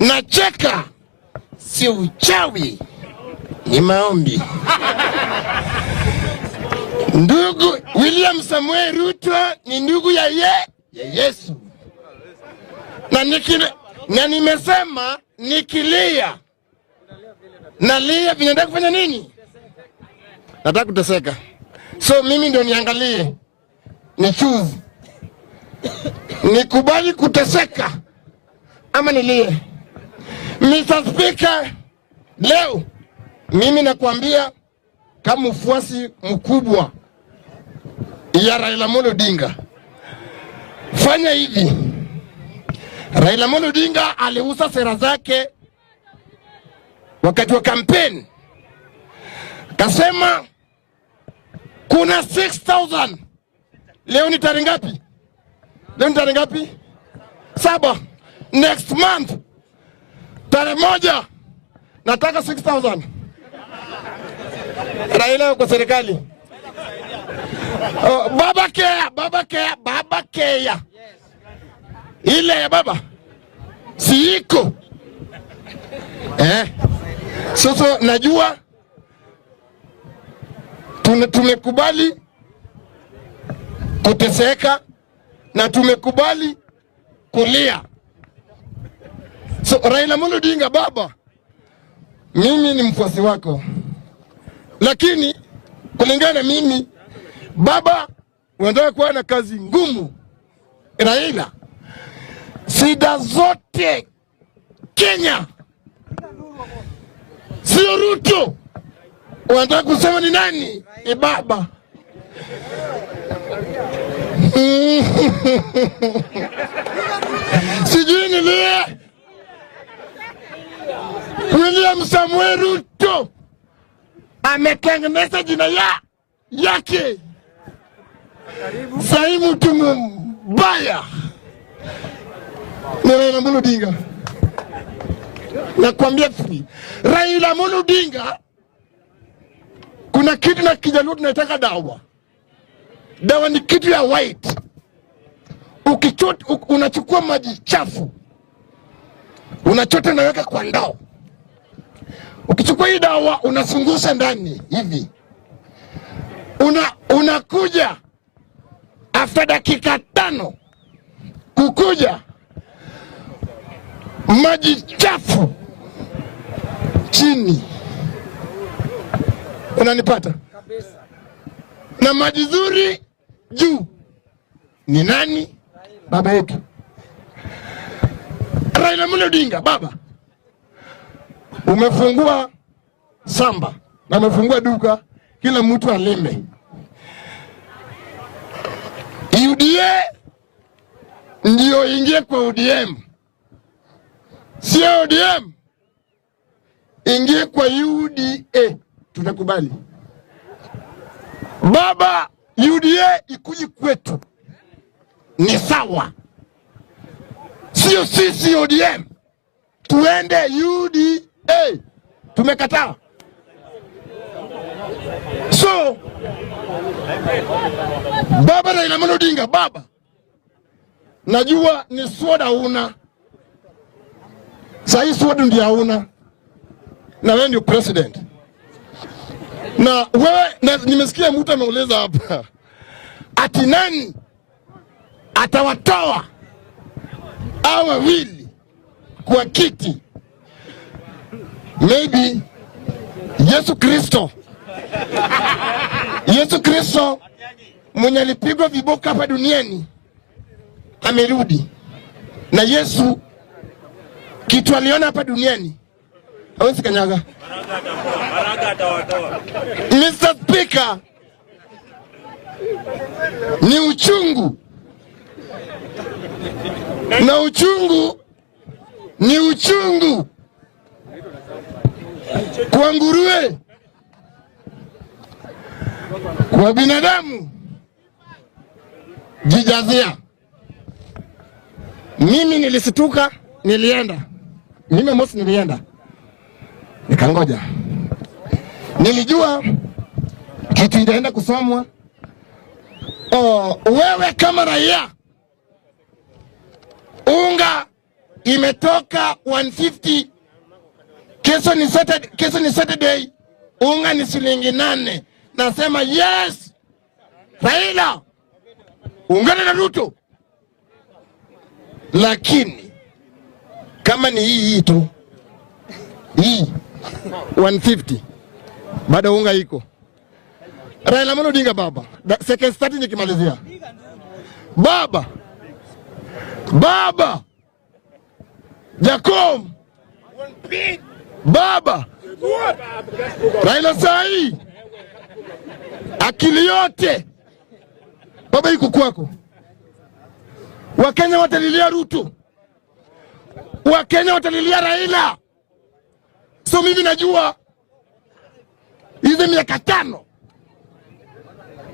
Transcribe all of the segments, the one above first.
nacheka, si uchawi, ni maombi. Ndugu William Samuel Ruto ni ndugu ya Yesu. Na nimesema nikilia nalia vinataka kufanya nini? Nataka kuteseka. So mimi ndio niangalie, ni choose, nikubali kuteseka ama nilie. Mr. Speaker, leo mimi nakwambia kama mfuasi mkubwa ya Raila Amolo Odinga, fanya hivi. Raila Amolo Odinga aliuza sera zake wakati wa kampeni. Kasema kuna 6,000. Leo ni tarehe ngapi? 7. Next month tarehe 1 nataka 6,000. Raila kwa serikali. Baba Kea. Ile ya baba si iko. Sasa najua tumekubali kuteseka na tumekubali kulia. So Raila Amolo Odinga, baba, mimi ni mfuasi wako, lakini kulingana mimi, baba, unataka kuwa na kazi ngumu. Raila, shida zote Kenya sio Ruto. Unataka kusema ni nani? Ni baba. Sijui nilie. William Samuel Ruto ametengeneza jina yake. Sai mtu mbaya ni Raila Amolo Odinga. Nakwambia Raila Amolo Odinga, kuna kitu na Kijaluo tunataka dawa. Dawa ni kitu ya white. Unachukua maji chafu, unachota unaweka kwa ndoo. Ukichukua hii dawa unasungusha ndani hivi. Unakuja after dakika 5 kukuja maji chafu chini. Unanipata? Na maji zuri juu. Ni nani? Baba yetu Raila Amolo Odinga. Baba, umefungua samba na umefungua duka, kila mtu alime. UDA ndio ingie kwa ODM, sio ODM ingie kwa UDA. Tutakubali baba, UDA ikuji kwetu ni sawa, sio sisi ODM tuende UDA. Tumekataa. So baba Raila Amolo Odinga, baba, najua ni soda una. Sasa soda ndio hauna, na wewe ndio president. Na wewe, nimesikia mtu ameuliza hapa ati nani atawatoa hao wawili kwa kiti. Maybe Yesu Kristo mwenye alipigwa viboko hapa duniani amerudi. Na Yesu kitu aliona hapa duniani hawezi kanyaga. Mr. Speaker, ni uchungu. Na uchungu ni uchungu kwa nguruwe, kwa binadamu jijazia. Mimi nilisituka, nilienda. Nikangoja. Nilijua kitu inaenda kusomwa. Wewe kama raia, unga imetoka 150. Kesho ni Saturday. Unga ni shilingi 8. Nasema yes. Raila, ungana na Ruto. Lakini kama ni hii tu, hii 150 bado unga iko. Raila Amolo Odinga baba, second start nikimalizia. Baba Jacob baba Raila sai akili yote baba iko kwako. Wakenya watalilia Ruto, Wakenya watalilia Raila. So mimi najua hizi miaka 5,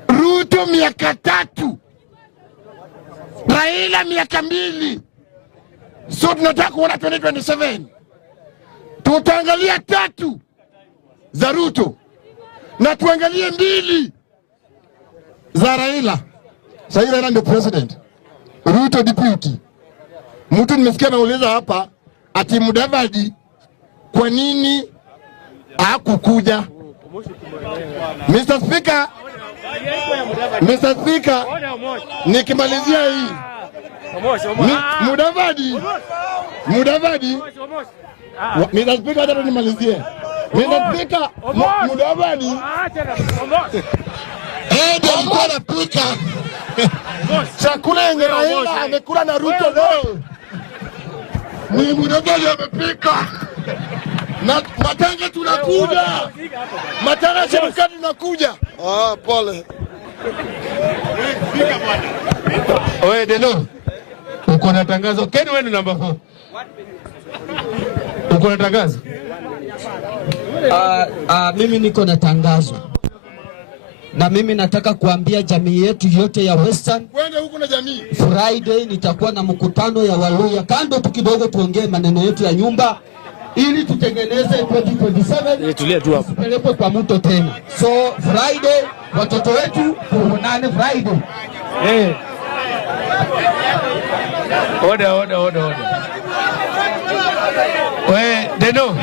Ruto miaka 3, Raila miaka 2. So tunataka kuona 2027 tutaangalia 3 za Ruto na tuangalie 2 za Raila. Sasa Raila ndio president, Ruto deputy. Mtu nimesikia anauliza hapa ati Mudavadi kwa nini hakukuja? Mr. Speaker, nikimalizia hii Mudavadi Mr. Speaker, hata nimalizie. Mr. Speaker, Mudavadi alikuwa anapika chakula yenye Raila amekula na Ruto leo. Ni Mudavadi amepika. Na matanga tunakuja. Matanga serikali tunakuja. Pole. Oe Deno. Uko na tangazo. Keni wewe ni number 4. Uko na tangazo? Mimi niko na tangazo. Na mimi nataka kuambia jamii yetu yote ya Western. Kwende huko na jamii. Friday nitakuwa na mkutano ya Waluya. Kando tu kidogo tuongee maneno yetu ya nyumba ili tutengeneze 2027. Tulia tu hapo. Tupelekwe kwa mto tena. So Friday watoto wetu tuonane Friday. Oda. We Deno.